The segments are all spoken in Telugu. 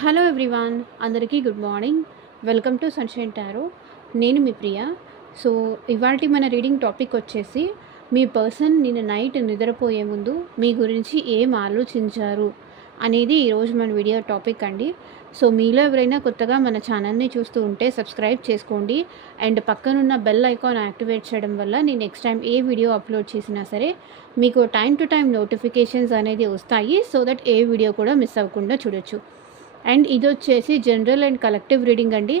హలో ఎవ్రీవాన్, అందరికీ good morning. Welcome to sunshine tarot. నేను మీ ప్రియ. సో, ఇవాల్టి మన రీడింగ్ టాపిక్ వచ్చేసి, మీ పర్సన్ నిన్న నైట్ నిద్రపోయే ముందు మీ గురించి ఏం ఆలోచించారు అనేది ఈరోజు మన వీడియో టాపిక్ అండి. సో, మీలో ఎవరైనా కొత్తగా మన ఛానల్‌ని చూస్తూ ఉంటే సబ్స్క్రైబ్ చేసుకోండి. అండ్ పక్కనున్న బెల్ ఐకాన్ యాక్టివేట్ చేయడం వల్ల నేను నెక్స్ట్ టైం ఏ వీడియో అప్లోడ్ చేసినా సరే మీకు టైమ్ టు టైమ్ నోటిఫికేషన్స్ అనేది వస్తాయి. సో దట్ ఏ వీడియో కూడా మిస్ అవ్వకుండా చూడొచ్చు. అండ్ ఇది వచ్చేసి జనరల్ అండ్ కలెక్టివ్ రీడింగ్ అండి.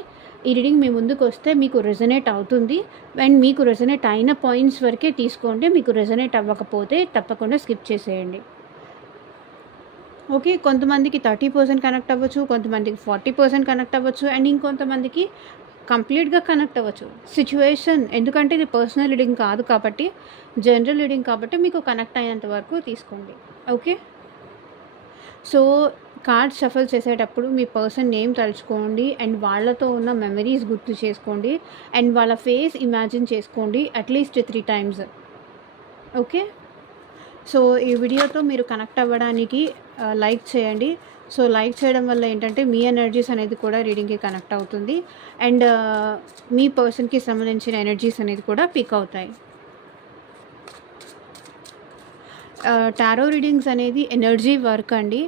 ఈ రీడింగ్ మీ ముందుకు వస్తే మీకు రెజొనేట్ అవుతుంది. అండ్ మీకు రెజొనేట్ అయిన పాయింట్స్ వరకే తీసుకోండి. మీకు రెజొనేట్ అవ్వకపోతే తప్పకుండా స్కిప్ చేసేయండి. ఓకే, కొంతమందికి 30% కనెక్ట్ అవ్వచ్చు, కొంతమందికి 40% కనెక్ట్ అవ్వచ్చు, అండ్ ఇంకొంతమందికి కంప్లీట్గా కనెక్ట్ అవ్వచ్చు. సిచ్యువేషన్, ఎందుకంటే ఇది పర్సనల్ రీడింగ్ కాదు కాబట్టి, జనరల్ రీడింగ్ కాబట్టి మీకు కనెక్ట్ అయినంత వరకు తీసుకోండి. ఓకే, సో కార్డ్ షఫల్ చేసేటప్పుడు మీ పర్సన్ నేమ్ తలుచుకోండి అండ్ వాళ్ళతో ఉన్న మెమరీస్ గుర్తు చేసుకోండి అండ్ వాళ్ళ ఫేస్ ఇమాజిన్ చేసుకోండి అట్లీస్ట్ 3 టైమ్స్. ఓకే, సో ఈ వీడియోతో మీరు కనెక్ట్ అవ్వడానికి లైక్ చేయండి. సో లైక్ చేయడం వల్ల ఏంటంటే మీ ఎనర్జీస్ అనేది కూడా రీడింగ్కి కనెక్ట్ అవుతుంది అండ్ మీ పర్సన్కి సంబంధించిన ఎనర్జీస్ అనేది కూడా పిక్ అవుతాయి. టారో రీడింగ్స్ అనేది ఎనర్జీ వర్క్ అండి.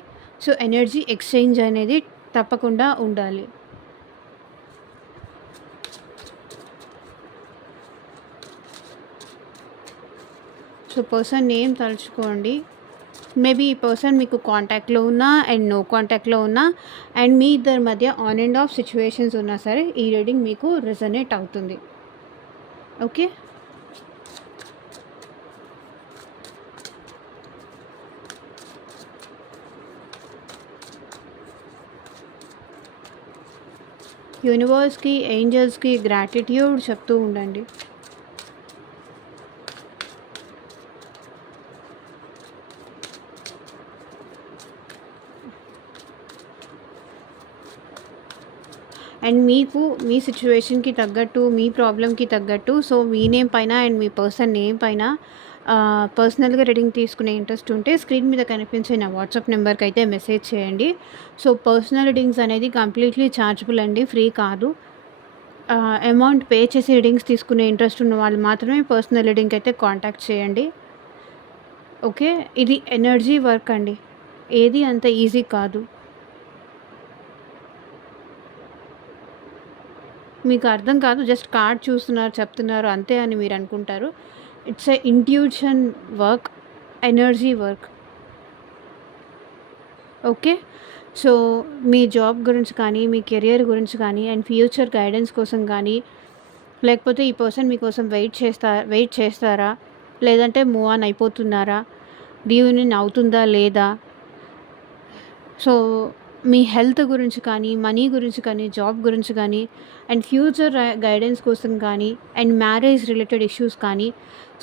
సో ఎనర్జీ ఎక్స్చేంజ్ అనేది తప్పకుండా ఉండాలి. సో పర్సన్ నేమ్ తలుచుకోండి. మేబీ ఈ పర్సన్ మీకు కాంటాక్ట్లో ఉన్నా అండ్ నో కాంటాక్ట్లో ఉన్నా అండ్ మీ ఇద్దరి మధ్య ఆన్ అండ్ ఆఫ్ సిచ్యువేషన్స్ ఉన్నా సరే ఈ రీడింగ్ మీకు రెజొనేట్ అవుతుంది. ఓకే, యూనివర్స్కి, ఏంజల్స్కి గ్రాటిట్యూడ్ చెప్తూ ఉండండి. అండ్ మీకు మీ సిచ్యువేషన్కి తగ్గట్టు, మీ ప్రాబ్లమ్కి తగ్గట్టు, సో మీ నేమ్ పైన అండ్ మీ పర్సన్ నేమ్ పైన పర్సనల్గా రీడింగ్ తీసుకునే ఇంట్రెస్ట్ ఉంటే స్క్రీన్ మీద కనిపించే నా వాట్సాప్ నెంబర్కి అయితే మెసేజ్ చేయండి. సో పర్సనల్ రీడింగ్స్ అనేది కంప్లీట్లీ ఛార్జబుల్ అండి, ఫ్రీ కాదు. అమౌంట్ పే చేసి రీడింగ్స్ తీసుకునే ఇంట్రెస్ట్ ఉన్న వాళ్ళు మాత్రమే పర్సనల్ రీడింగ్కి అయితే కాంటాక్ట్ చేయండి. ఓకే, ఇది ఎనర్జీ వర్క్ అండి, ఏది అంత ఈజీ కాదు. మీకు అర్థం కాదు, జస్ట్ కార్డ్ చూస్తున్నారు, చెప్తున్నారు అంతే అని మీరు అనుకుంటారు. It's a intuition work, energy work. Okay, so me job గురించి కానీ, మీ కెరియర్ గురించి కానీ అండ్ ఫ్యూచర్ గైడెన్స్ కోసం కానీ, లేకపోతే ఈ పర్సన్ మీకోసం వెయిట్ చేస్తారా, లేదంటే మూవ్ ఆన్ అయిపోతున్నారా, రీయూనియన్ అవుతుందా లేదా, సో మీ హెల్త్ గురించి కానీ, మనీ గురించి కానీ, జాబ్ గురించి కానీ అండ్ ఫ్యూచర్ గైడెన్స్ కోసం కానీ అండ్ మ్యారేజ్ రిలేటెడ్ ఇష్యూస్ కానీ,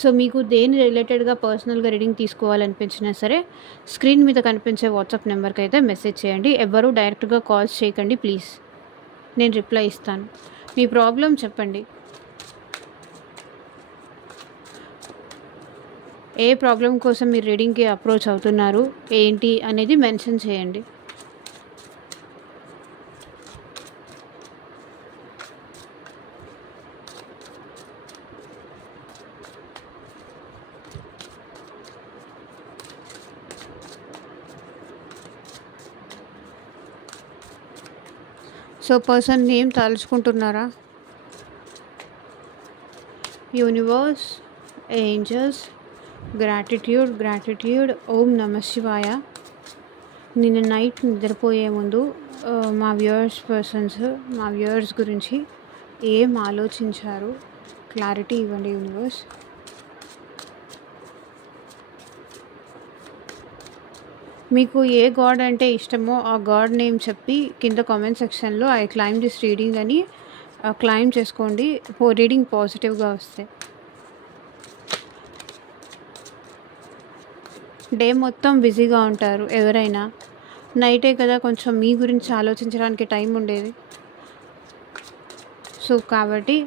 సో మీకు దేని రిలేటెడ్గా పర్సనల్గా రీడింగ్ తీసుకోవాలనిపించినా సరే స్క్రీన్ మీద కనిపించే వాట్సాప్ నెంబర్కి అయితే మెసేజ్ చేయండి. ఎవరు డైరెక్ట్గా కాల్స్ చేయకండి ప్లీజ్, నేను రిప్లై ఇస్తాను. మీ ప్రాబ్లం చెప్పండి, ఏ ప్రాబ్లం కోసం మీరు రీడింగ్కి అప్రోచ్ అవుతున్నారు ఏంటి అనేది మెన్షన్ చేయండి. సో పర్సన్ నేమ్ తలుచుకుంటున్నారా? Universe, angels, gratitude. ఓం నమ శివాయ. నిన్న నైట్ నిద్రపోయే ముందు మా వ్యూవర్స్ గురించి ఏం ఆలోచించారు క్లారిటీ ఇవ్వండి యూనివర్స్. మీకు ఏ గాడ్ అంటే ఇష్టమో ఆ గాడ్ నేమ్ చెప్పి కింద కామెంట్ సెక్షన్లో ఐ క్లైమ్ దిస్ రీడింగ్ అని క్లైమ్ చేసుకోండి, రీడింగ్ పాజిటివ్గా వస్తే. డే మొత్తం బిజీగా ఉంటారు ఎవరైనా, నైటే కదా కొంచెం మీ గురించి ఆలోచించడానికి టైం ఉండేది. సో కాబట్టి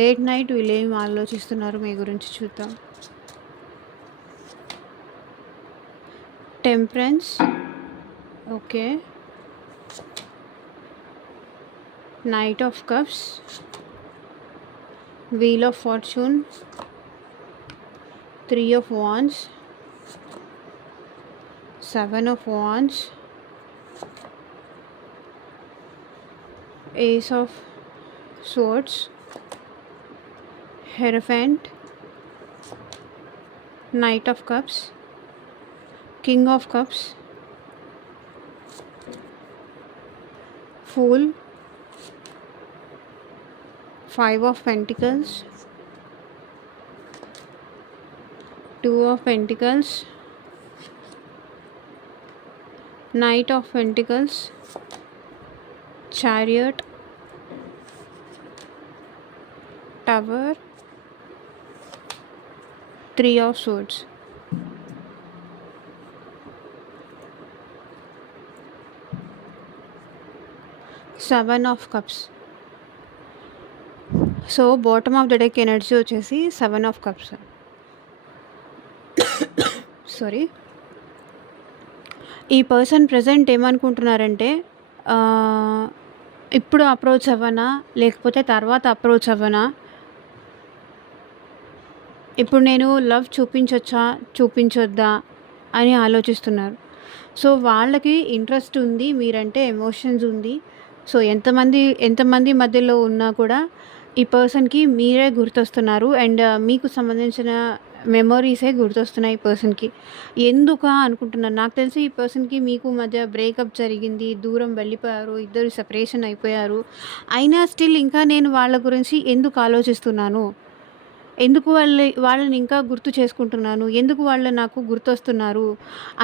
లేట్ నైట్ వీళ్ళు ఏం ఆలోచిస్తున్నారు మీ గురించి చూద్దాం. Temperance, okay, Knight of Cups, Wheel of Fortune, 3 of Wands, 7 of Wands, Ace of Swords, Hierophant, Knight of Cups, King of Cups, Fool, 5 of Pentacles, 2 of Pentacles, Knight of Pentacles, Chariot, Tower, 3 of Swords. Seven of Cups. So bottom of the deck energy వచ్చేసి 7 of Cups. సారీ, ఈ పర్సన్ ప్రజెంట్ ఏమనుకుంటున్నారంటే ఇప్పుడు అప్రోచ్ అవ్వనా, లేకపోతే తర్వాత అప్రోచ్ అవ్వనా, ఇప్పుడు నేను లవ్ చూపించొచ్చా చూపించొద్దా అని ఆలోచిస్తున్నారు. సో వాళ్ళకి ఇంట్రెస్ట్ ఉంది, మీరంటే ఎమోషన్స్ ఉంది. సో ఎంతమంది మధ్యలో ఉన్నా కూడా ఈ పర్సన్కి మీరే గుర్తొస్తున్నారు. అండ్ మీకు సంబంధించిన మెమొరీసే గుర్తొస్తున్నాయి ఈ పర్సన్కి. ఎందుకా అనుకుంటున్నారు. నాకు తెలిసి ఈ పర్సన్కి మీకు మధ్య బ్రేకప్ జరిగింది, దూరం వెళ్ళిపోయారు, ఇద్దరు సెపరేషన్ అయిపోయారు. అయినా స్టిల్ ఇంకా నేను వాళ్ళ గురించి ఎందుకు ఆలోచిస్తున్నాను, ఎందుకు వాళ్ళని ఇంకా గుర్తు చేసుకుంటున్నాను, ఎందుకు వాళ్ళు నాకు గుర్తొస్తున్నారు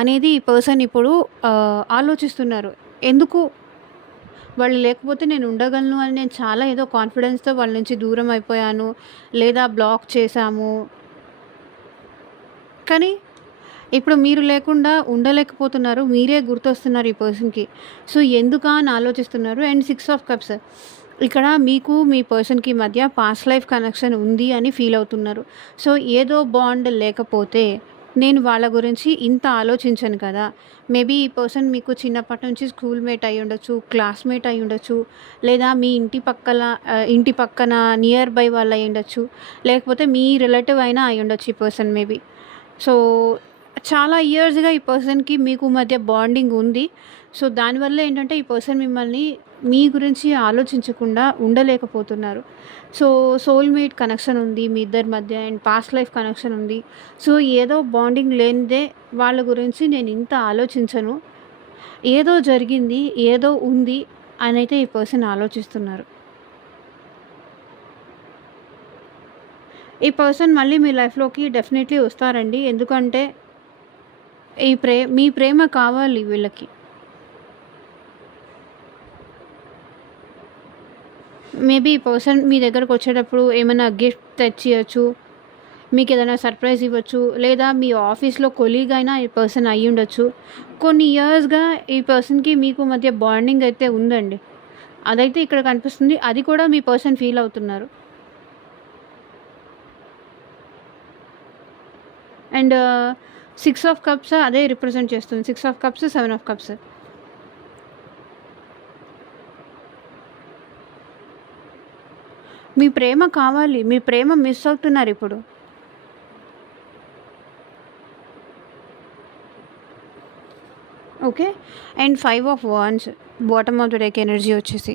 అనేది ఈ పర్సన్ ఇప్పుడు ఆలోచిస్తున్నారు. ఎందుకు వాళ్ళు లేకపోతే నేను ఉండగలను అని నేను చాలా ఏదో కాన్ఫిడెన్స్తో వాళ్ళ నుంచి దూరం అయిపోయాను, లేదా బ్లాక్ చేశాము. కానీ ఇప్పుడు మీరు లేకుండా ఉండలేకపోతున్నారు, మీరే గుర్తొస్తున్నారు ఈ పర్సన్కి. సో ఎందుకా అని ఆలోచిస్తున్నారు. అండ్ 6 of Cups, ఇక్కడ మీకు మీ పర్సన్కి మధ్య పాస్ట్ లైఫ్ కనెక్షన్ ఉంది అని ఫీల్ అవుతున్నారు. సో ఏదో బాండ్ లేకపోతే నేను వాళ్ళ గురించి ఇంత ఆలోచించను కదా. మేబీ ఈ పర్సన్ మీకు చిన్నప్పటి నుంచి స్కూల్ మేట్ అయి ఉండొచ్చు, క్లాస్మేట్ అయి ఉండొచ్చు, లేదా మీ ఇంటి పక్కన నియర్ బై వాళ్ళు అయి ఉండొచ్చు, లేకపోతే మీ రిలేటివ్ అయినా అయి ఉండొచ్చు ఈ పర్సన్ మేబీ. సో చాలా ఇయర్స్గా ఈ పర్సన్కి మీకు మధ్య బాండింగ్ ఉంది. సో దానివల్ల ఏంటంటే ఈ పర్సన్ మిమ్మల్ని మీ గురించి ఆలోచించకుండా ఉండలేకపోతున్నారు. సో సోల్మేట్ కనెక్షన్ ఉంది మీ ఇద్దరి మధ్య, అండ్ పాస్ట్ లైఫ్ కనెక్షన్ ఉంది. సో ఏదో బాండింగ్ లేనిదే వాళ్ళ గురించి నేను ఇంత ఆలోచించను, ఏదో జరిగింది, ఏదో ఉంది అని అయితే ఈ పర్సన్ ఆలోచిస్తున్నారు. ఈ పర్సన్ మళ్ళీ మీ లైఫ్లోకి డెఫినెట్లీ వస్తారండి. ఎందుకంటే మీ ప్రేమ కావాలి వీళ్ళకి. మేబీ ఈ పర్సన్ మీ దగ్గరకు వచ్చేటప్పుడు ఏమైనా గిఫ్ట్ తెచ్చియచ్చు, మీకు ఏదైనా సర్ప్రైజ్ ఇవ్వచ్చు, లేదా మీ ఆఫీస్లో కొలీగ్ అయినా ఈ పర్సన్ అయ్యి ఉండొచ్చు. కొన్ని ఇయర్స్గా ఈ పర్సన్కి మీకు మధ్య బాండింగ్ అయితే ఉందండి, అదైతే ఇక్కడ కనిపిస్తుంది. అది కూడా మీ పర్సన్ ఫీల్ అవుతున్నారు. అండ్ 6 of Cups అదే రిప్రజెంట్ చేస్తుంది. 6 of Cups, 7 of Cups. మీ ప్రేమ కావాలి, మీ ప్రేమ మిస్ అవుతున్నారు ఇప్పుడు. Okay. And 5 of Wands, bottom of the deck energy వచ్చేసి.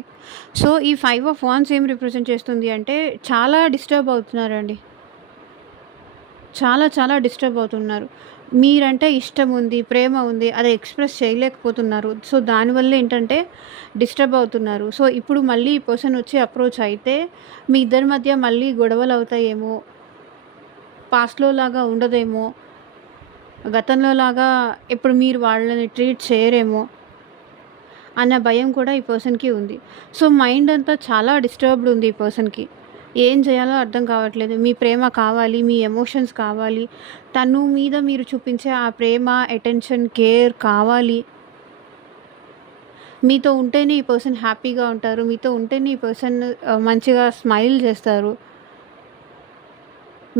సో ఈ 5 of Wands ఏం రిప్రజెంట్ చేస్తుంది అంటే చాలా డిస్టర్బ్ అవుతున్నారండి, చాలా డిస్టర్బ్ అవుతున్నారు. మీరంటే ఇష్టం ఉంది, ప్రేమ ఉంది, అది ఎక్స్ప్రెస్ చేయలేకపోతున్నారు. సో దానివల్ల ఏంటంటే డిస్టర్బ్ అవుతున్నారు. సో ఇప్పుడు మళ్ళీ ఈ పర్సన్ వచ్చి అప్రోచ్ అయితే మీ ఇద్దరి మధ్య మళ్ళీ గొడవలు అవుతాయేమో, పాస్ట్లో లాగా ఉండదేమో, గతంలో లాగా ఇప్పుడు మీరు వాళ్ళని ట్రీట్ చేయరేమో అన్న భయం కూడా ఈ పర్సన్కి ఉంది. సో మైండ్ అంతా చాలా డిస్టర్బ్డ్ ఉంది ఈ పర్సన్కి. ఏం చేయాలో అర్థం కావట్లేదు. మీ ప్రేమ కావాలి, మీ ఎమోషన్స్ కావాలి, తను మీద మీరు చూపించే ఆ ప్రేమ, అటెన్షన్, కేర్ కావాలి. మీతో ఉంటేనే ఈ పర్సన్ హ్యాపీగా ఉంటారు, మీతో ఉంటేనే ఈ పర్సన్ మంచిగా స్మైల్ చేస్తారు,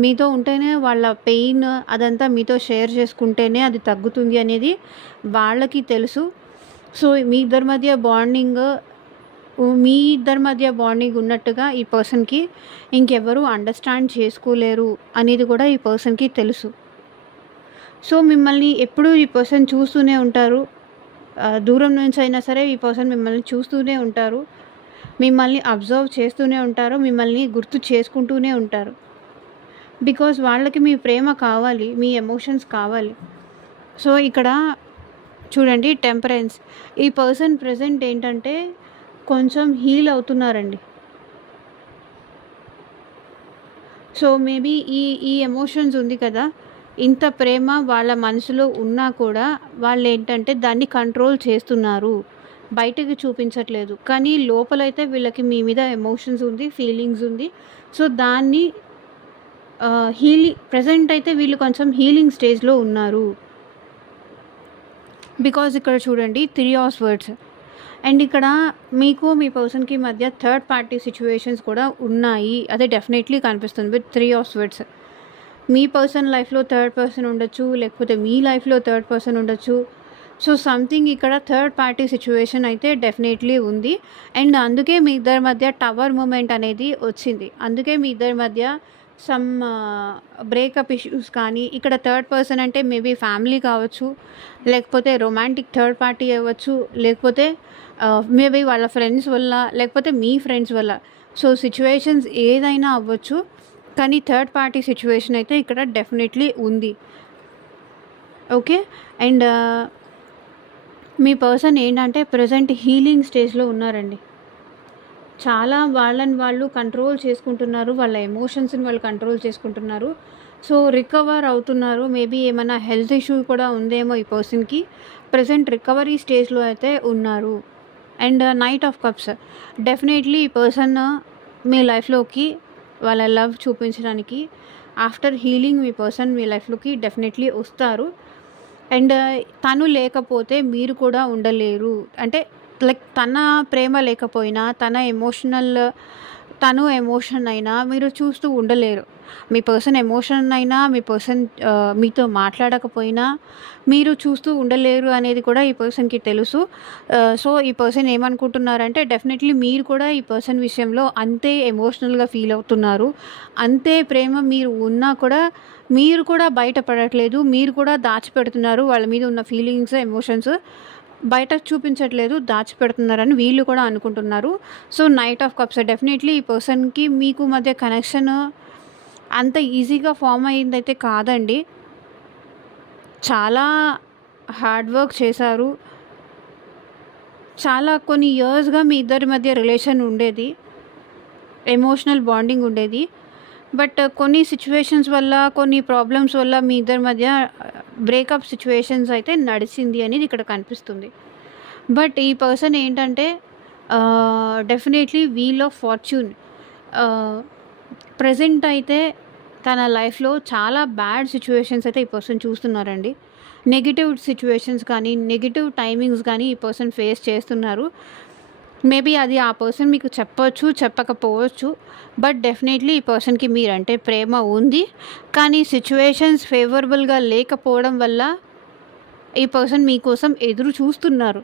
మీతో ఉంటేనే వాళ్ళ పెయిన్ అదంతా మీతో షేర్ చేసుకుంటేనే అది తగ్గుతుంది అనేది వాళ్ళకి తెలుసు. సో మీ ఇద్దరి మధ్య బాండింగ్ మీ ఇద్దరి మధ్య బాండింగ్ ఉన్నట్టుగా ఈ పర్సన్‌కి ఇంకెవరు అండర్‌స్టాండ్ చేసుకోలేరు అనేది కూడా ఈ పర్సన్‌కి తెలుసు. సో, మిమ్మల్ని ఎప్పుడూ ఈ పర్సన్ చూస్తూనే ఉంటారు. దూరం నుంచైనా సరే ఈ పర్సన్ మిమ్మల్ని చూస్తూనే ఉంటారు. మిమ్మల్ని అబ్జర్వ్ చేస్తూనే ఉంటారు. మిమ్మల్ని గుర్తు చేసుకుంటూనే ఉంటారు. బికాజ్ వాళ్ళకి మీ ప్రేమ కావాలి. మీ ఎమోషన్స్ కావాలి. సో, ఇక్కడ చూడండి టెంపరెన్స్. ఈ పర్సన్ ప్రెజెంట్ ఏంటంటే కొంచెం హీల్ అవుతున్నారండి. సో, మేబీ ఈ ఈ ఎమోషన్స్ ఉంది కదా! ఇంత ప్రేమ వాళ్ళ మనసులో ఉన్నా కూడా వాళ్ళేంటంటే దాన్ని కంట్రోల్ చేస్తున్నారు. బయటకి చూపించట్లేదు. కానీ లోపలైతే వీళ్ళకి మీ మీద ఎమోషన్స్ ఉంది, ఫీలింగ్స్ ఉంది. సో, దాన్ని ప్రెజెంట్ అయితే వీళ్ళు కొంచెం హీలింగ్ స్టేజ్‌లో ఉన్నారు. బికాజ్ ఇక్కడ చూడండి 3 ఆఫ్ స్వర్డ్స్ అండ్ ఇక్కడ మీకు మీ పర్సన్‌కి మధ్య థర్డ్ పార్టీ సిట్యుయేషన్స్ కూడా ఉన్నాయి. అది డెఫినెట్‌లీ కనిపిస్తుంది with 3 of swords. Me person లైఫ్‌లో థర్డ్ పర్సన్ ఉండొచ్చు. లేకపోతే మీ లైఫ్‌లో థర్డ్ పర్సన్ ఉండొచ్చు. సో, సంథింగ్ ఇక్కడ థర్డ్ పార్టీ సిట్యుయేషన్ అయితే డెఫినెట్‌లీ ఉంది. అండ్ అందుకే మీ ఇద్దరి మధ్య టవర్ మూమెంట్ అనేది వచ్చింది. అందుకే మీ ఇద్దరి మధ్య సమ్ బ్రేకప్ ఇష్యూస్ కానీ ఇక్కడ థర్డ్ పర్సన్ అంటే మేబీ ఫ్యామిలీ కావచ్చు. లేకపోతే రొమాంటిక్ థర్డ్ పార్టీ అవ్వచ్చు. లేకపోతే మేబీ వాళ్ళ ఫ్రెండ్స్ వల్ల, లేకపోతే మీ ఫ్రెండ్స్ వల్ల. సో, సిట్యుయేషన్స్ ఏదైనా అవ్వచ్చు. కానీ థర్డ్ పార్టీ సిట్యుయేషన్ అయితే ఇక్కడ డెఫినెట్‌లీ ఉంది. ఓకే. అండ్ మీ పర్సన్ ఏంటంటే ప్రెజెంట్ హీలింగ్ స్టేజ్‌లో ఉన్నారండి. చాలా వాళ్ళని వాళ్ళు కంట్రోల్ చేసుకుంటున్నారు. వాళ్ళ ఎమోషన్స్‌ని వాళ్ళు కంట్రోల్ చేసుకుంటున్నారు. సో, రికవర్ అవుతున్నారు. మేబీ ఏమన్నా హెల్త్ ఇష్యూ కూడా ఉందేమో ఈ పర్సన్‌కి. ప్రెజెంట్ రికవరీ స్టేజ్‌లో అయితే ఉన్నారు. And knight of cups. Definitely ఈ పర్సన్ మీ లైఫ్‌లోకి వాళ్ళ లవ్ చూపించడానికి ఆఫ్టర్ హీలింగ్ మీ పర్సన్ మీ లైఫ్‌లోకి డెఫినెట్‌లీ వస్తారు. అండ్ తను లేకపోతే మీరు కూడా ఉండలేరు. అంటే లైక్ తన ప్రేమ లేకపోయినా, తను ఎమోషన్ అయినా మీరు చూస్తూ ఉండలేరు. మీ పర్సన్ ఎమోషన్ అయినా, మీ పర్సన్ మీతో మాట్లాడకపోయినా మీరు చూస్తూ ఉండలేరు అనేది కూడా ఈ పర్సన్‌కి తెలుసు. సో, ఈ పర్సన్ ఏమనుకుంటున్నారంటే డెఫినెట్‌లీ మీరు కూడా ఈ పర్సన్ విషయంలో అంతే ఎమోషనల్‌గా ఫీల్ అవుతున్నారు. అంతే ప్రేమ మీరు ఉన్నా కూడా మీరు కూడా బయటపడట్లేదు. మీరు కూడా దాచిపెడుతున్నారు. వాళ్ళ మీద ఉన్న ఫీలింగ్స్, ఎమోషన్స్ బయటకు చూపించట్లేదు. దాచిపెడుతున్నారని వీళ్ళు కూడా అనుకుంటున్నారు. So, knight of cups definitely ఈ పర్సన్‌కి మీకు మధ్య కనెక్షన్ అంత ఈజీగా ఫార్మ్ అయిందైతే కాదండి. చాలా హార్డ్ వర్క్ చేశారు. చాలా కొన్ని ఇయర్స్‌గా మీ ఇద్దరి మధ్య రిలేషన్ ఉండేది. ఎమోషనల్ బాండింగ్ ఉండేది. బట్ కొన్ని సిట్యుయేషన్స్ వల్ల, కొన్ని ప్రాబ్లమ్స్ వల్ల మీ ఇద్దరి మధ్య బ్రేకప్ సిట్యుయేషన్స్ అయితే నడిచింది అనేది ఇక్కడ కనిపిస్తుంది. బట్ ఈ పర్సన్ ఏంటంటే definitely wheel of fortune. Present అయితే తన లైఫ్‌లో చాలా బ్యాడ్ సిట్యుయేషన్స్ అయితే ఈ పర్సన్ చూస్తున్నారండి. నెగెటివ్ సిట్యుయేషన్స్ కానీ, నెగెటివ్ టైమింగ్స్ కానీ ఈ పర్సన్ ఫేస్ చేస్తున్నారు. మేబీ అది ఆ పర్సన్ మీకు చెప్పొచ్చు, చెప్పకపోవచ్చు. బట్ డెఫినెట్‌లీ ఈ పర్సన్‌కి మీరంటే ప్రేమ ఉంది. కానీ సిట్యుయేషన్స్ ఫేవరబుల్‌గా లేకపోవడం వల్ల ఈ పర్సన్ మీకోసం ఎదురు చూస్తున్నారు.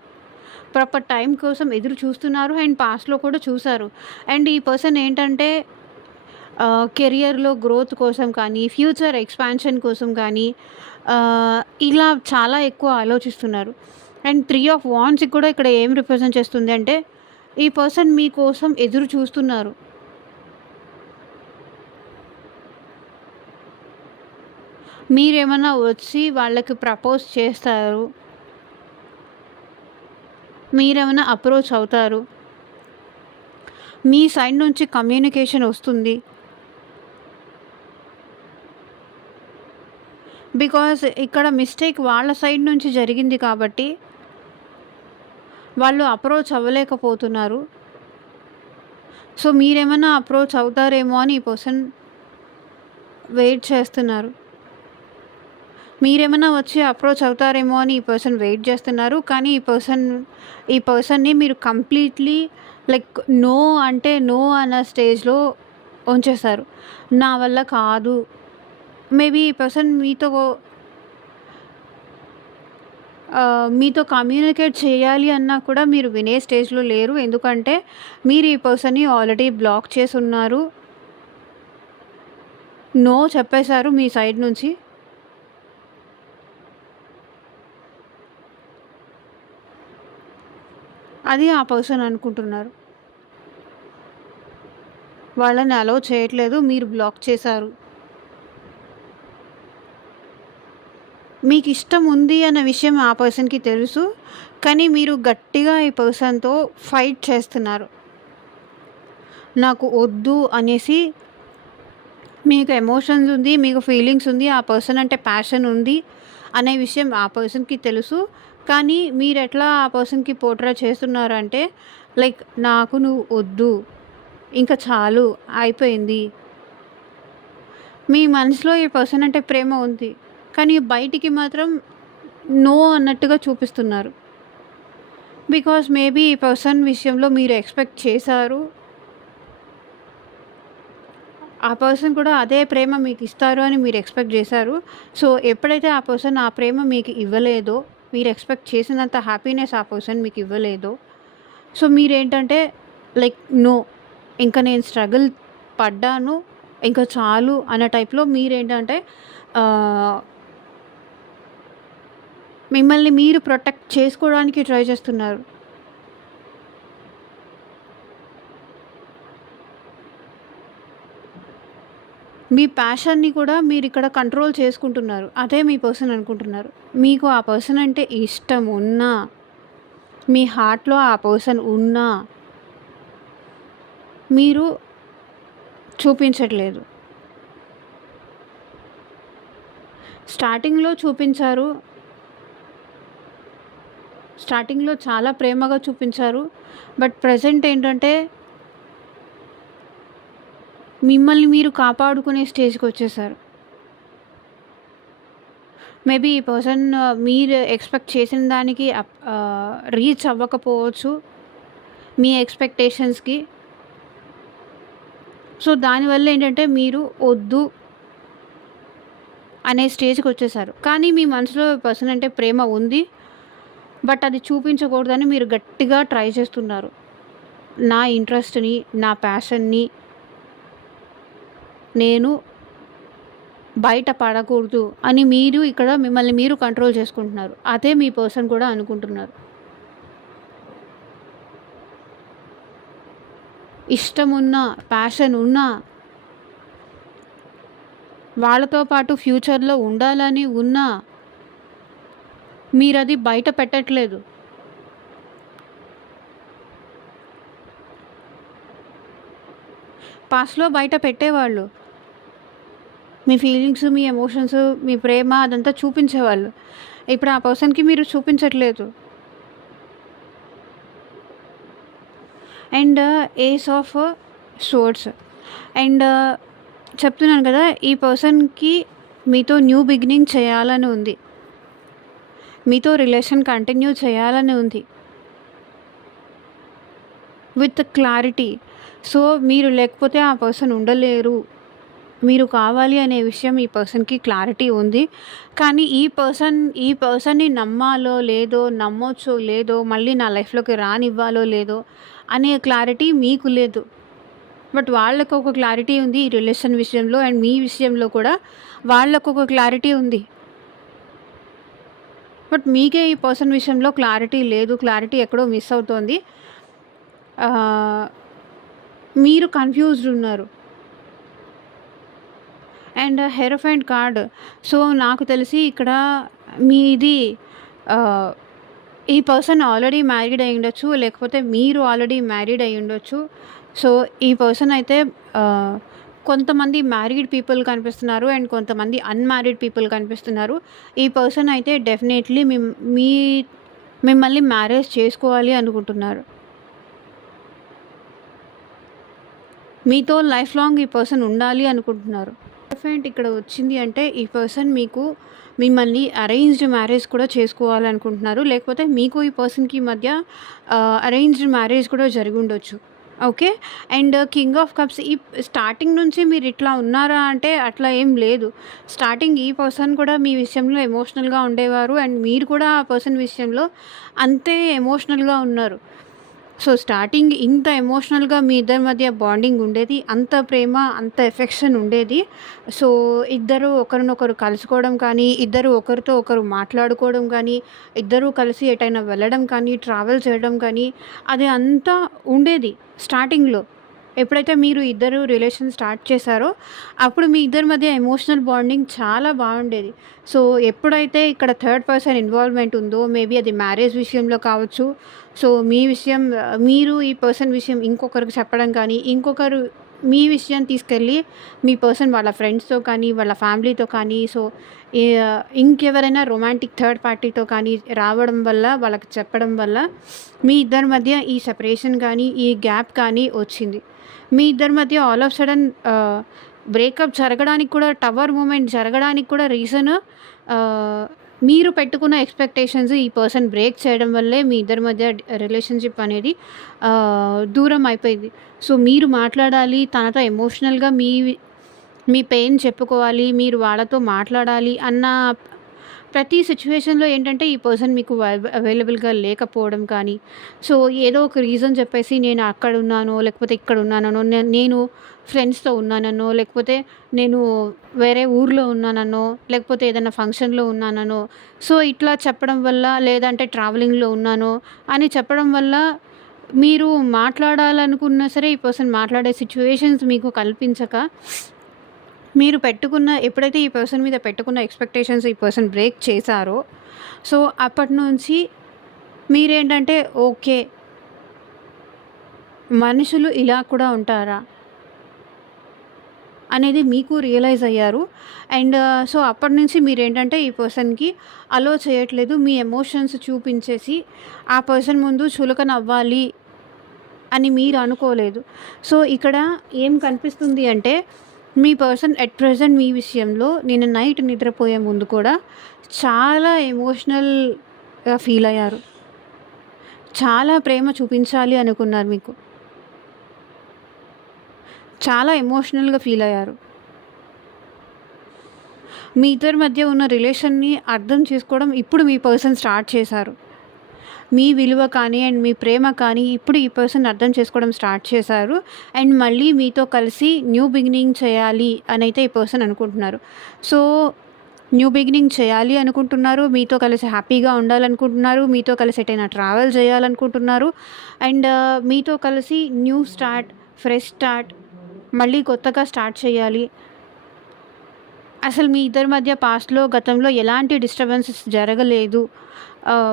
ప్రాపర్ టైం కోసం ఎదురు చూస్తున్నారు. అండ్ పాస్ట్‌లో కూడా చూసారు. అండ్ ఈ పర్సన్ ఏంటంటే కెరియర్‌లో గ్రోత్ కోసం కానీ, ఫ్యూచర్ ఎక్స్‌పాన్షన్ కోసం కానీ ఇలా చాలా ఎక్కువ ఆలోచిస్తున్నారు. అండ్ 3 ఆఫ్ వాండ్స్‌కి కూడా ఇక్కడ ఏం రిప్రజెంట్ చేస్తుంది అంటే ఈ పర్సన్ మీకోసం ఎదురు చూస్తున్నారు. మీరేమన్నా వచ్చి వాళ్ళకి ప్రపోజ్ చేస్తారు. మీరేమన్నా అప్రోచ్ అవుతారు. మీ సైడ్ నుంచి కమ్యూనికేషన్ వస్తుంది. బికాజ్ ఇక్కడ మిస్టేక్ వాళ్ళ సైడ్ నుంచి జరిగింది కాబట్టి వాళ్ళు అప్రోచ్ అవ్వలేకపోతున్నారు. సో, మీరేమన్నా అప్రోచ్ అవుతారేమో అని ఈ పర్సన్ వెయిట్ చేస్తున్నారు. మీరేమన్నా వచ్చి అప్రోచ్ అవుతారేమో అని ఈ పర్సన్ వెయిట్ చేస్తున్నారు. కానీ ఈ పర్సన్‌ని మీరు కంప్లీట్‌లీ లైక్ నో అంటే నో అన్న స్టేజ్‌లో ఉంచేశారు. నా వల్ల కాదు. మేబీ ఈ పర్సన్ మీతో మీతో కమ్యూనికేట్ చేయాలి అన్నా కూడా మీరు వినే స్టేజ్‌లో లేరు. ఎందుకంటే మీరు ఈ పర్సన్‌ని ఆల్రెడీ బ్లాక్ చేసున్నారు. నో చెప్పేసారు మీ సైడ్ నుంచి. అది ఆ పర్సన్ అనుకుంటున్నారు. వాళ్ళని అలౌ చేయట్లేదు. మీరు బ్లాక్ చేశారు. మీకిష్టం ఉంది అన్న విషయం ఆ పర్సన్‌కి తెలుసు. కానీ మీరు గట్టిగా ఈ పర్సన్‌తో ఫైట్ చేస్తున్నారు. నాకు వద్దు అనేసి మీకు ఎమోషన్స్ ఉంది. మీకు ఫీలింగ్స్ ఉంది. ఆ పర్సన్ అంటే ప్యాషన్ ఉంది అనే విషయం ఆ పర్సన్‌కి తెలుసు. కానీ మీరెట్లా ఆ పర్సన్‌కి పోర్ట్రే చేస్తున్నారంటే లైక్ నాకు నువ్వు వద్దు. ఇంక చాలు అయిపోయింది. మీ మనసులో ఈ పర్సన్ అంటే ప్రేమ ఉంది. కానీ బయటికి మాత్రం నో అన్నట్టుగా చూపిస్తున్నారు. బికాజ్ మేబీ ఈ పర్సన్ విషయంలో మీరు ఎక్స్‌పెక్ట్ చేశారు. ఆ పర్సన్ కూడా అదే ప్రేమ మీకిస్తారు అని మీరు ఎక్స్‌పెక్ట్ జేశారు. సో, ఎప్పుడైతే ఆ పర్సన్ ఆ ప్రేమ మీకు ఇవ్వలేదో, మీరు ఎక్స్‌పెక్ట్ చేసినంత హ్యాపీనెస్ ఆ పర్సన్ మీకివ్వలేదో, సో, మీరేంటంటే లైక్ నో. ఇంక నేను స్ట్రగుల్ పడ్డాను. ఇంక చాలు అన్న టైప్‌లో మీరేంటంటే ఆహ్, మిమ్మల్ని మీరు ప్రొటెక్ట్ చేసుకోవడానికి ట్రై చేస్తున్నారు. మీ ప్యాషన్‌ని కూడా మీరిక్కడ కంట్రోల్ చేసుకుంటున్నారు. అదే మీ పర్సన్ అనుకుంటున్నారు. మీకు ఆ పర్సన్ అంటే ఇష్టం ఉన్నా, మీ హార్ట్‌లో ఆ పర్సన్ ఉన్నా, మీరు చూపించట్లేదు. స్టార్టింగ్‌లో చూపించారు. స్టార్టింగ్‌లో చాలా ప్రేమగా చూపించారు. బట్ ప్రెజెంట్ ఏంటంటే మిమ్మల్ని మీరు కాపాడుకునే స్టేజ్‌కొచ్చేసారు. మేబీ ఈ పర్సన్ మీరు ఎక్స్‌పెక్ట్ చేసిన దానికి రీచ్ అవ్వకపోవచ్చు మీ ఎక్స్‌పెక్టేషన్స్‌కి. సో, దానివల్ల ఏంటంటే మీరు వద్దు అనే స్టేజ్‌కొచ్చేసారు. కానీ మీ మనసులో పర్సన్ అంటే ప్రేమ ఉంది. బట్ అది చూపించకూడదని మీరు గట్టిగా ట్రై చేస్తున్నారు. నా ఇంట్రెస్ట్‌ని, నా ప్యాషన్‌ని నేను బయట పడకూడదు అని మీరు ఇక్కడ మిమ్మల్ని మీరు కంట్రోల్ చేసుకుంటున్నారు. అదే మీ పర్సన్ కూడా అనుకుంటున్నారు. ఇష్టమున్నా, ప్యాషన్ ఉన్నా, వాళ్ళతో పాటు ఫ్యూచర్‌లో ఉండాలని ఉన్నా, మీరది బయట పెట్టట్లేదు. పాస్ట్‌లో బయట పెట్టేవాళ్ళు. మీ ఫీలింగ్స్, మీ ఎమోషన్స్, మీ ప్రేమ అదంతా చూపించేవాళ్ళు. ఇప్పుడు ఆ పర్సన్‌కి మీరు చూపించట్లేదు. And ace of swords and చెప్తున్నాను కదా! ఈ పర్సన్‌కి మీతో న్యూ బిగినింగ్ చేయాలని ఉంది. మీతో రిలేషన్ కంటిన్యూ చేయాలని ఉంది. With clarity. సో, మీరు లేకపోతే ఆ పర్సన్ ఉండలేరు. మీరు కావాలి అనే విషయం ఈ పర్సన్‌కి క్లారిటీ ఉంది. కానీ ఈ పర్సన్‌ని నమ్మాలో లేదో, నమ్మొచ్చో లేదో, మళ్ళీ నా లైఫ్‌లోకి రానివ్వాలో లేదో అనే క్లారిటీ మీకు లేదు. బట్ వాళ్ళకొక క్లారిటీ ఉంది ఈ రిలేషన్ విషయంలో అండ్ మీ విషయంలో కూడా వాళ్ళకొక క్లారిటీ ఉంది. బట్ మీకే ఈ పర్సన్ విషయంలో క్లారిటీ లేదు. క్లారిటీ ఎక్కడో మిస్ అవుతోంది. ఆహ్, మీరు కన్‌ఫ్యూజ్డ్ ఉన్నారు. And hierophant card. సో, నాకు తెలిసి ఇక్కడ మీది ఆహ్, ఈ పర్సన్ ఆల్రెడీ మ్యారీడ్ అయ్యుండొచ్చు. లేకపోతే మీరు ఆల్రెడీ మ్యారీడ్ అయ్యుండొచ్చు. సో, ఈ పర్సన్ అయితే ఆహ్, కొంతమంది మ్యారీడ్ పీపుల్ కనిపిస్తున్నారు. అండ్ కొంతమంది అన్‌మ్యారీడ్ పీపుల్ కనిపిస్తున్నారు. ఈ పర్సన్ అయితే డెఫినెట్‌లీ మీ మిమ్మల్ని మ్యారేజ్ చేసుకోవాలి అనుకుంటున్నారు. మీతో లైఫ్ లాంగ్ ఈ పర్సన్ ఉండాలి అనుకుంటున్నారు. హెరోఫెంట్ ఇక్కడ వచ్చింది అంటే ఈ పర్సన్ మిమ్మల్ని అరేంజ్డ్ మ్యారేజ్ కూడా చేసుకోవాలనుకుంటున్నారు. లేకపోతే మీకు ఈ పర్సన్‌కి మధ్య అరేంజ్డ్ మ్యారేజ్ కూడా జరిగుండొచ్చు. Okay. And king of cups starting నుంచి మీరిట్లా ఉన్నారా అంటే అట్లా ఏం లేదు. స్టార్టింగ్ ఈ పర్సన్ కూడా మీ విషయంలో ఎమోషనల్‌గా ఉండేవారు. అండ్ మీరు కూడా ఆ పర్సన్ విషయంలో అంతే ఎమోషనల్‌గా ఉన్నారు. సో, స్టార్టింగ్ ఇంత ఎమోషనల్‌గా మీ ఇద్దరి మధ్య బాండింగ్ ఉండేది. అంత ప్రేమ, అంత ఎఫెక్షన్ ఉండేది. సో, ఇద్దరు ఒకరినొకరు కలుసుకోవడం కానీ, ఇద్దరు ఒకరితో ఒకరు మాట్లాడుకోవడం కానీ, ఇద్దరూ కలిసి ఎటైనా వెళ్ళడం కానీ, ట్రావెల్ చేయడం కానీ, అది అంతా ఉండేది స్టార్టింగ్‌లో. ఎప్పుడైతే మీరు ఇద్దరు రిలేషన్ స్టార్ట్ చేశారో, అప్పుడు మీ ఇద్దరి మధ్య ఎమోషనల్ బాండింగ్ చాలా బావుండేది. సో, ఎప్పుడైతే ఇక్కడ థర్డ్ పర్సన్ ఇన్వాల్వ్‌మెంట్ ఉందో, మేబీ అది మ్యారేజ్ విషయంలో కావచ్చు. సో, మీ విషయం మీరు ఈ పర్సన్ విషయం ఇంకొకరికి చెప్పడం కానీ, ఇంకొకరు మీ విషయాన్ని తీసుకెళ్ళి మీ పర్సన్ వాళ్ళ ఫ్రెండ్స్‌తో కానీ, వాళ్ళ ఫ్యామిలీతో కానీ, సో, ఇంకెవరైనా రొమాంటిక్ థర్డ్ పార్టీతో కానీ రావడం వల్ల, వాళ్ళకి చెప్పడం వల్ల మీ ఇద్దరి మధ్య ఈ సెపరేషన్ కానీ, ఈ గ్యాప్ కానీ వచ్చింది. మీ ఇద్దరి మధ్య ఆల్ ఆఫ్ సడన్ బ్రేకప్ జరగడానికి కూడా, టవర్ మూమెంట్ జరగడానికి కూడా రీజను ఆహ్, మీరు పెట్టుకున్న ఎక్స్‌పెక్టేషన్స్ ఈ పర్సన్ బ్రేక్ చేయడం వల్లే మీ ఇద్దరి మధ్య రిలేషన్‌షిప్ అనేది దూరం అయిపోయింది. సో, మీరు మాట్లాడాలి తనతో ఎమోషనల్‌గా మీ పెయిన్ చెప్పుకోవాలి. మీరు వాళ్ళతో మాట్లాడాలి అన్న ప్రతి సిట్యుయేషన్‌లో ఏంటంటే ఈ పర్సన్ మీకు అవైలబుల్‌గా లేకపోవడం కానీ, సో, ఏదో ఒక రీజన్ చెప్పేసి నేను అక్కడున్నానో, లేకపోతే ఇక్కడున్నాననో, నేను ఫ్రెండ్స్‌తో ఉన్నాననో, లేకపోతే నేను వేరే ఊర్లో ఉన్నాననో, లేకపోతే ఏదైనా ఫంక్షన్‌లో ఉన్నాననో, సో, ఇట్లా చెప్పడం వల్ల, లేదంటే ట్రావెలింగ్‌లో ఉన్నానో అని చెప్పడం వల్ల మీరు మాట్లాడాలనుకున్నా సరే ఈ పర్సన్ మాట్లాడే సిట్యుయేషన్స్ మీకు కల్పించక మీరు ఎప్పుడైతే ఈ పర్సన్ మీద పెట్టుకున్న ఎక్స్‌పెక్టేషన్స్ ఈ పర్సన్ బ్రేక్ చేశారో, సో, అప్పటినుంచి మీరేంటంటే ఓకే. మనుషులు ఇలా కూడా ఉంటారా? అనేది మీకు రియలైజ్ అయ్యారు. అండ్ సో, అప్పటినుంచి మీరేంటంటే ఈ పర్సన్‌కి అలో చేయట్లేదు. మీ ఎమోషన్స్ చూపించేసి ఆ పర్సన్ ముందు చులకన అవ్వాలి అని మీరు అనుకోలేదు. సో, ఇక్కడ ఏం కనిపిస్తుంది అంటే మీ పర్సన్ ఎట్ ప్రెజెంట్ మీ విషయంలో నిన్న నైట్ నిద్రపోయే ముందు కూడా చాలా ఎమోషనల్‌గా ఫీల్ అయ్యారు. చాలా ప్రేమ చూపించాలి అనుకున్నారు మీకు. చాలా ఎమోషనల్‌గా ఫీల్ అయ్యారు. మీ ఇద్దరి మధ్య ఉన్న రిలేషన్‌ని అర్థం చేసుకోవడం ఇప్పుడు మీ పర్సన్ స్టార్ట్ చేశారు. మీ విలువ కానీ అండ్ మీ ప్రేమ కానీ ఇప్పుడు ఈ పర్సన్ అర్థం చేసుకోవడం స్టార్ట్ చేశారు. అండ్ మళ్ళీ మీతో కలిసి న్యూ బిగినింగ్ చేయాలి అనైతే ఈ పర్సన్ అనుకుంటున్నారు. సో, న్యూ బిగినింగ్ చేయాలి అనుకుంటున్నారు. మీతో కలిసి హ్యాపీగా ఉండాలనుకుంటున్నారు. మీతో కలిసి ఎటైనా ట్రావెల్ చేయాలనుకుంటున్నారు. అండ్ మీతో కలిసి న్యూ స్టార్ట్, ఫ్రెష్ స్టార్ట్, మళ్ళీ కొత్తగా స్టార్ట్ చేయాలి. అసలు మీ ఇద్దరి మధ్య పాస్ట్‌లో, గతంలో ఎలాంటి డిస్టర్బెన్సెస్ జరగలేదు.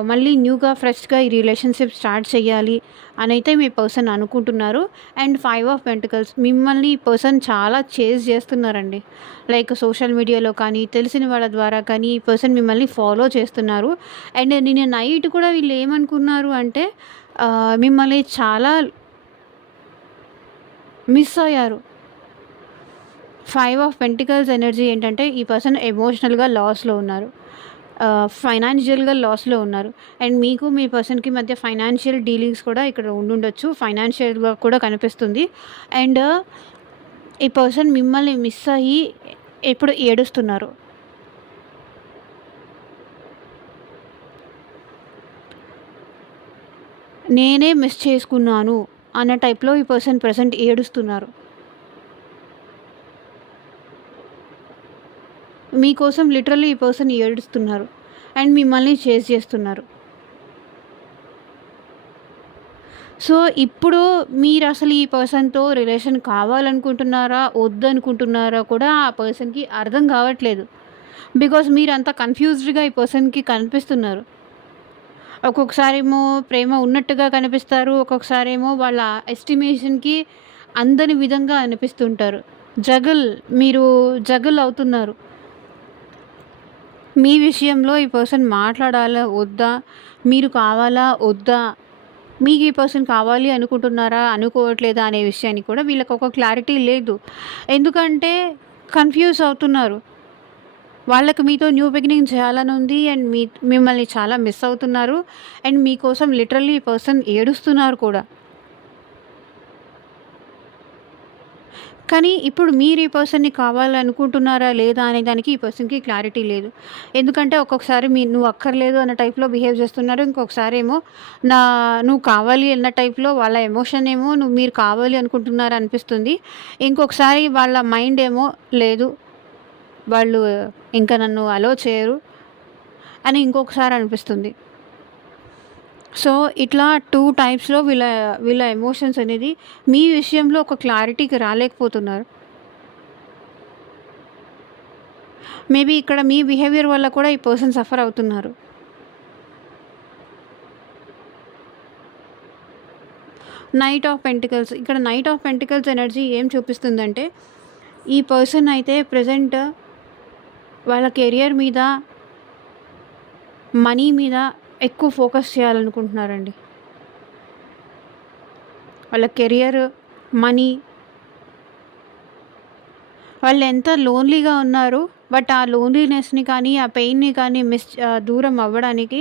మళ్ళీ న్యూగా, ఫ్రెష్‌గా ఈ రిలేషన్‌షిప్ స్టార్ట్ చేయాలి అనైతే మీ పర్సన్ అనుకుంటున్నారు. అండ్ 5 ఆఫ్ పెంటికల్స్ మిమ్మల్ని ఈ పర్సన్ చాలా చేజ్ చేస్తున్నారండి. లైక్ సోషల్ మీడియాలో కానీ, తెలిసిన వాళ్ళ ద్వారా కానీ ఈ పర్సన్ మిమ్మల్ని ఫాలో చేస్తున్నారు. అండ్ నిన్న నైట్ కూడా వీళ్ళు ఏమనుకున్నారు అంటే మిమ్మల్ని చాలా మిస్ అయ్యారు. 5 ఆఫ్ పెంటికల్స్ ఎనర్జీ ఏంటంటే ఈ పర్సన్ ఎమోషనల్‌గా లాస్‌లో ఉన్నారు. ఫైనాన్షియల్‌గా లాస్‌లో ఉన్నారు. అండ్ మీకు మీ పర్సన్‌కి మధ్య ఫైనాన్షియల్ డీలింగ్స్ కూడా ఇక్కడ ఉండుండొచ్చు. ఫైనాన్షియల్‌గా కూడా కనిపిస్తుంది. అండ్ ఈ పర్సన్ మిమ్మల్ని మిస్ అయ్యి ఇప్పుడు ఏడుస్తున్నారు. నేనే మిస్ చేసుకున్నాను అన్న టైప్‌లో ఈ పర్సన్ ప్రెజెంట్ ఏడుస్తున్నారు. మీకోసం లిటరల్లీ ఈ పర్సన్ ఏడుస్తున్నారు. అండ్ మిమ్మల్ని చేజ్ చేస్తున్నారు. సో, ఇప్పుడు మీరసలు ఈ పర్సన్‌తో రిలేషన్ కావాలనుకుంటున్నారా? వద్దనుకుంటున్నారా కూడా ఆ పర్సన్‌కి అర్థం కావట్లేదు. బికాజ్ మీరంత కన్‌ఫ్యూజ్డ్‌గా ఈ పర్సన్‌కి కనిపిస్తున్నారు. ఒక్కొక్కసారేమో ప్రేమ ఉన్నట్టుగా కనిపిస్తారు. ఒక్కొక్కసారేమో వాళ్ళ ఎస్టిమేషన్‌కి అందని విధంగా అనిపిస్తుంటారు. జగల్ మీరు జగల్ అవుతున్నారు. మీ విషయంలో ఈ పర్సన్ మాట్లాడాలా? వద్దా? మీరు కావాలా? వద్దా? మీకు ఈ పర్సన్ కావాలి అనుకుంటున్నారా? అనుకోవట్లేదా? అనే విషయాన్ని కూడా వీళ్ళకొక క్లారిటీ లేదు. ఎందుకంటే కన్‌ఫ్యూజ్ అవుతున్నారు. వాళ్ళకి మీతో న్యూ బిగినింగ్ చేయాలని ఉంది. అండ్ మిమ్మల్ని చాలా మిస్ అవుతున్నారు. అండ్ మీకోసం లిటరల్లీ ఈ పర్సన్ ఏడుస్తున్నారు కూడా. కానీ ఇప్పుడు మీరు ఈ పర్సన్‌ని కావాలనుకుంటున్నారా లేదా అనే దానికి ఈ పర్సన్‌కి క్లారిటీ లేదు. ఎందుకంటే ఒక్కొక్కసారి నువ్వు అక్కర్లేదు అన్న టైప్‌లో బిహేవ్ చేస్తున్నారు. ఇంకొకసారి ఏమో నా నువ్వు కావాలి అన్న టైప్‌లో వాళ్ళ ఎమోషన్ ఏమో మీరు కావాలి అనుకుంటున్నారు అనిపిస్తుంది. ఇంకొకసారి వాళ్ళ మైండ్ ఏమో లేదు, వాళ్ళు ఇంకా నన్ను అలో చేయరు అని ఇంకొకసారి అనిపిస్తుంది. సో, ఇట్లా 2 టైప్స్‌లో వీళ్ళ వీళ్ళ ఎమోషన్స్ అనేది మీ విషయంలో ఒక క్లారిటీకి రాలేకపోతున్నారు. మేబీ ఇక్కడ మీ బిహేవియర్ వల్ల కూడా ఈ పర్సన్ సఫర్ అవుతున్నారు. నైట్ ఆఫ్ పెంటికల్స్, ఇక్కడ నైట్ ఆఫ్ పెంటికల్స్ ఎనర్జీ ఏం చూపిస్తుందంటే, ఈ పర్సన్ అయితే ప్రెజెంట్ వాళ్ళ కెరియర్ మీద, మనీ మీద ఎక్కువ ఫోకస్ చేయాలనుకుంటున్నారండి. వాళ్ళ కెరియర్, మనీ, వాళ్ళు ఎంత లోన్లీగా ఉన్నారు. బట్ ఆ లోన్లీనెస్‌ని కానీ, ఆ పెయిన్‌ని కానీ దూరం అవ్వడానికి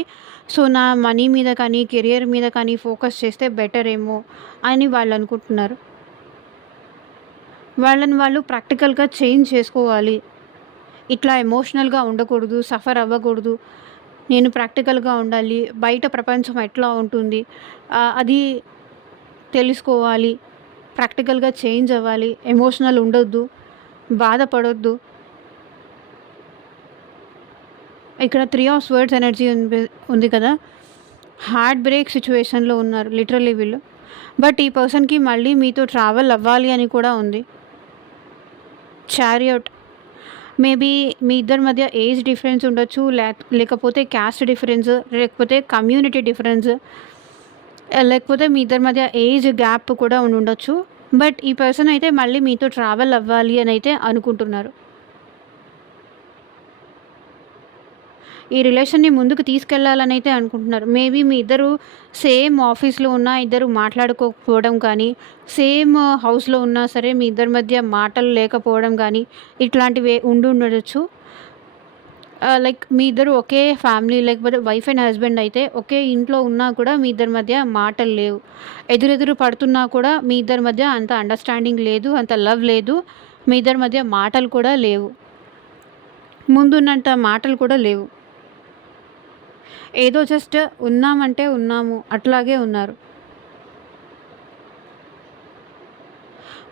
సో, నా మనీ మీద కానీ, కెరియర్ మీద కానీ ఫోకస్ చేస్తే బెటర్ ఏమో అని వాళ్ళు అనుకుంటున్నారు. వాళ్ళని వాళ్ళు ప్రాక్టికల్‌గా చేంజ్ చేసుకోవాలి. ఇట్లా ఎమోషనల్‌గా ఉండకూడదు, సఫర్ అవ్వకూడదు. నేను ప్రాక్టికల్‌గా ఉండాలి. బయట ప్రపంచం ఎట్లా ఉంటుంది అది తెలుసుకోవాలి. ప్రాక్టికల్‌గా చేంజ్ అవ్వాలి. ఎమోషనల్ ఉండొద్దు, బాధపడొద్దు. ఇక్కడ 3 ఆఫ్ స్వర్డ్స్ ఎనర్జీ ఉంది కదా! హార్ట్ బ్రేక్ సిచ్యువేషన్‌లో ఉన్నారు లిటరల్లీ వీళ్ళు. బట్ ఈ పర్సన్‌కి మళ్ళీ మీతో ట్రావెల్ అవ్వాలి అని కూడా ఉంది. చారియట్, మేబీ మీ ఇద్దరి మధ్య ఏజ్ డిఫరెన్స్ ఉండొచ్చు, లేకపోతే క్యాస్ట్ డిఫరెన్స్, లేకపోతే కమ్యూనిటీ డిఫరెన్స్, లేకపోతే మీ ఇద్దరి మధ్య ఏజ్ గ్యాప్ కూడా ఉండొచ్చు. బట్ ఈ పర్సన్ అయితే మళ్ళీ మీతో ట్రావెల్ అవ్వాలి అని అయితే అనుకుంటున్నారు. ఈ రిలేషన్‌ని ముందుకు తీసుకెళ్లాలని అయితే అనుకుంటున్నారు. మేబీ మీ ఇద్దరు సేమ్ ఆఫీస్‌లో ఉన్నా ఇద్దరు మాట్లాడుకోకపోవడం కానీ, సేమ్ హౌస్‌లో ఉన్నా సరే మీ ఇద్దరి మధ్య మాటలు లేకపోవడం కానీ, ఇట్లాంటివి ఉండొచ్చు. లైక్ మీ ఇద్దరు ఒకే ఫ్యామిలీ, లేకపోతే వైఫ్ అండ్ హస్బెండ్ అయితే ఒకే ఇంట్లో ఉన్నా కూడా మీ ఇద్దరి మధ్య మాటలు లేవు. ఎదురెదురు పడుతున్నా కూడా మీ ఇద్దరి మధ్య అంత అండర్‌స్టాండింగ్ లేదు, అంత లవ్ లేదు. మీ ఇద్దరి మధ్య మాటలు కూడా లేవు. ముందున్నంత మాటలు కూడా లేవు. ఏదో జస్ట్ ఉన్నామంటే ఉన్నాము అట్లాగే ఉన్నారు.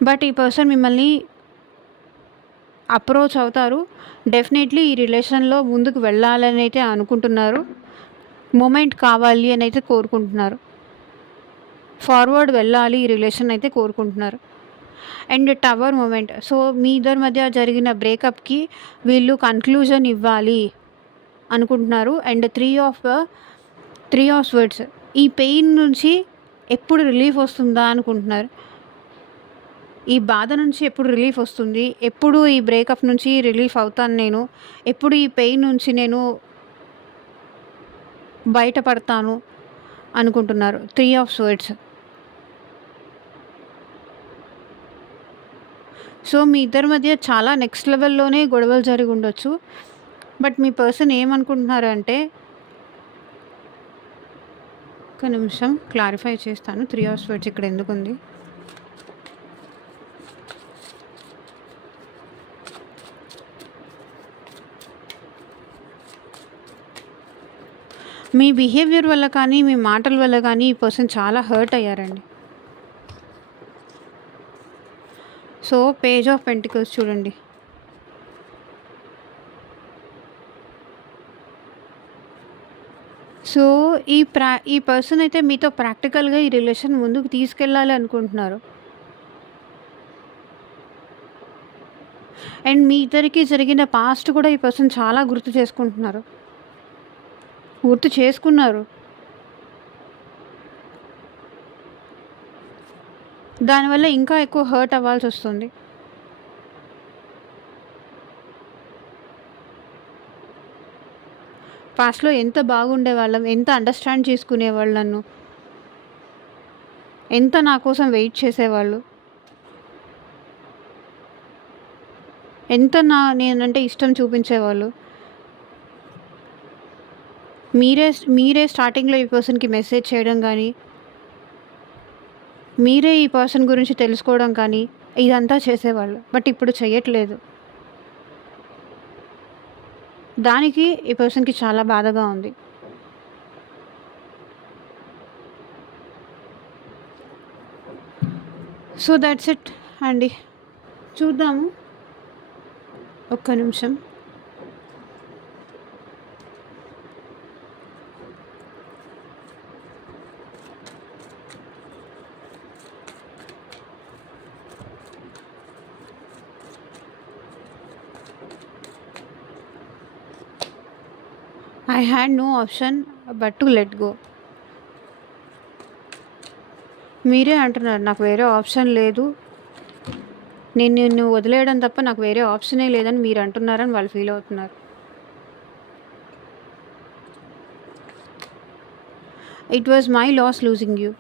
బట్ ఈ పర్సన్ మిమ్మల్ని అప్రోచ్ అవుతారు. డెఫినెట్లీ ఈ రిలేషన్‌లో ముందుకు వెళ్ళాలని అయితే అనుకుంటున్నారు. మూమెంట్ కావాలి అని అయితే కోరుకుంటున్నారు. ఫార్వర్డ్ వెళ్ళాలి ఈ రిలేషన్ అయితే కోరుకుంటున్నారు. And tower moment. సో, మీ ఇద్దరి మధ్య జరిగిన బ్రేకప్‌కి వీళ్ళు కన్క్లూజన్ ఇవ్వాలి అనుకుంటున్నారు. అండ్ 3 ఆఫ్ స్వర్డ్స్, ఈ పెయిన్ నుంచి ఎప్పుడు రిలీఫ్ వస్తుందా అనుకుంటున్నారు. ఈ బాధ నుంచి ఎప్పుడు రిలీఫ్ వస్తుంది, ఎప్పుడు ఈ బ్రేకప్ నుంచి రిలీఫ్ అవుతాను నేను, ఎప్పుడు ఈ పెయిన్ నుంచి నేను బయటపడతాను అనుకుంటున్నారు. 3 ఆఫ్ స్వర్డ్స్. సో, మీ ఇద్దరి మధ్య చాలా నెక్స్ట్ లెవెల్‌లోనే గొడవలు జరిగి ఉండొచ్చు. బట్ మీ పర్సన్ ఏమనుకుంటున్నారు అంటే, ఒక నిమిషం క్లారిఫై చేస్తాను. 3 ఆఫ్ స్వర్డ్స్ ఇక్కడ ఎందుకుంది. మీ బిహేవియర్ వల్ల కానీ, మీ మాటల వల్ల కానీ ఈ పర్సన్ చాలా హర్ట్ అయ్యారండి. సో, పేజ్ ఆఫ్ పెంటికల్స్ చూడండి. సో, ఈ పర్సన్ అయితే మీతో ప్రాక్టికల్‌గా ఈ రిలేషన్ ముందుకు తీసుకెళ్ళాలి అనుకుంటున్నారు. అండ్ మీ ఇద్దరికి జరిగిన పాస్ట్ కూడా ఈ పర్సన్ చాలా గుర్తు చేసుకున్నారు. దానివల్ల ఇంకా ఎక్కువ హర్ట్ అవ్వాల్సి వస్తుంది. పాస్ట్‌లో ఎంత బాగుండేవాళ్ళం, ఎంత అండర్‌స్టాండ్ చేసుకునేవాళ్ళు నన్ను, ఎంత నా కోసం వెయిట్ చేసేవాళ్ళు, ఎంత నేనంటే ఇష్టం చూపించేవాళ్ళు. మీరే స్టార్టింగ్‌లో ఈ పర్సన్‌కి మెసేజ్ చేయడం కానీ, మీరే ఈ పర్సన్ గురించి తెలుసుకోవడం కానీ, ఇదంతా చేసేవాళ్ళు. బట్ ఇప్పుడు చెయ్యట్లేదు. దానికి ఈ పర్సన్‌కి చాలా బాధగా ఉంది. సో, దట్స్ ఇట్ అండి. చూద్దాము. ఒక్క నిమిషం. I had no option but to let go. మీరే అంటున్నారు నాకు వేరే ఆప్షన్ లేదు. నేను నిన్ను వదిలేయడం తప్ప నాకు వేరే ఆప్షనే లేదని మీరు అంటున్నారని వాళ్ళు ఫీల్ అవుతున్నారు. It was my loss losing you.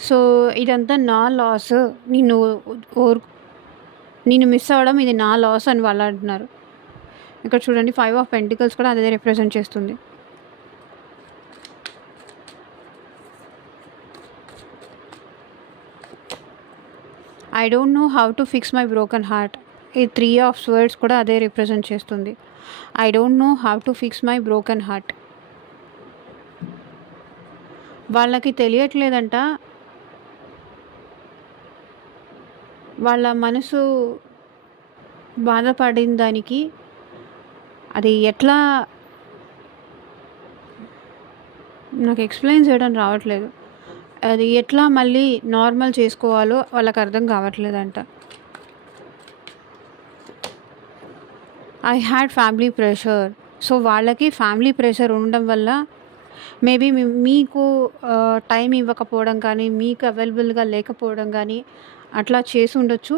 So, ఇదంతా నా లాస్. నిన్ను ఓర్ నిన్ను మిస్ అవ్వడం ఇది నా లాస్ అని వాళ్ళు అంటున్నారు. ఇక్కడ చూడండి 5 ఆఫ్ పెంటికల్స్ కూడా అదే రిప్రజెంట్ చేస్తుంది. I don't know how to fix my broken heart. ఈ 3 ఆఫ్ స్వర్డ్స్ కూడా అదే రిప్రజెంట్ చేస్తుంది. I don't know how to fix my broken heart. వాళ్ళకి తెలియట్లేదంట. వాళ్ళ మనసు బాధపడిన దానికి అది ఎట్లా నాకు ఎక్స్‌ప్లెయిన్ చేయడం రావట్లేదు. అది ఎట్లా మళ్ళీ నార్మల్ చేసుకోవాలో వాళ్ళకి అర్థం కావట్లేదంట. I had family pressure. So, వాళ్ళకి ఫ్యామిలీ ప్రెషర్ ఉండడం వల్ల మేబీ మీకు టైం ఇవ్వకపోవడం కానీ, మీకు అవైలబుల్‌గా లేకపోవడం కానీ అట్లా చేసి ఉండొచ్చు.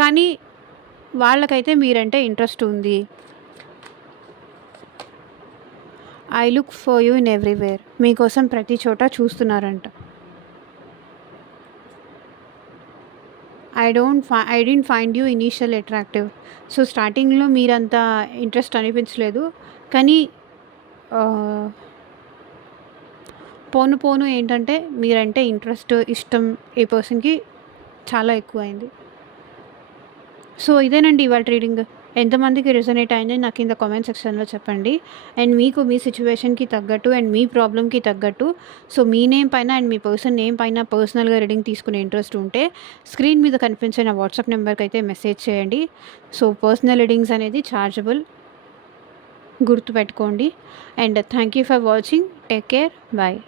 కానీ వాళ్ళకైతే మీరంటే ఇంట్రెస్ట్ ఉంది. I look for you in everywhere. మీకోసం ప్రతి చోట చూస్తున్నారంట. I didn't find you initial attractive. So, స్టార్టింగ్‌లో మీరంత ఇంట్రెస్ట్ అనిపించలేదు. కానీ పోను పోను ఏంటంటే మీరంటే ఇంట్రెస్ట్, ఇష్టం ఈ పర్సన్‌కి చాలా ఎక్కువైంది. సో, ఇదేనండి ఇవాల్టి రీడింగ్. ఎంతమందికి రెజొనేట్ అయింది నాకు కింద కామెంట్ సెక్షన్‌లో చెప్పండి. అండ్ మీకు మీ సిట్యుయేషన్‌కి తగ్గట్టు అండ్ మీ ప్రాబ్లమ్‌కి తగ్గట్టు సో, మీ నేమ్ పైన అండ్ మీ పర్సన్ నేమ్ పైన పర్సనల్‌గా రీడింగ్ తీసుకునే ఇంట్రెస్ట్ ఉంటే స్క్రీన్ మీద కనిపించే నా వాట్సాప్ నెంబర్‌కి అయితే మెసేజ్ చేయండి. సో, పర్సనల్ రీడింగ్స్ అనేది ఛార్జబుల్. గుర్తుపెట్టుకోండి. And thank you for watching. Take care. Bye.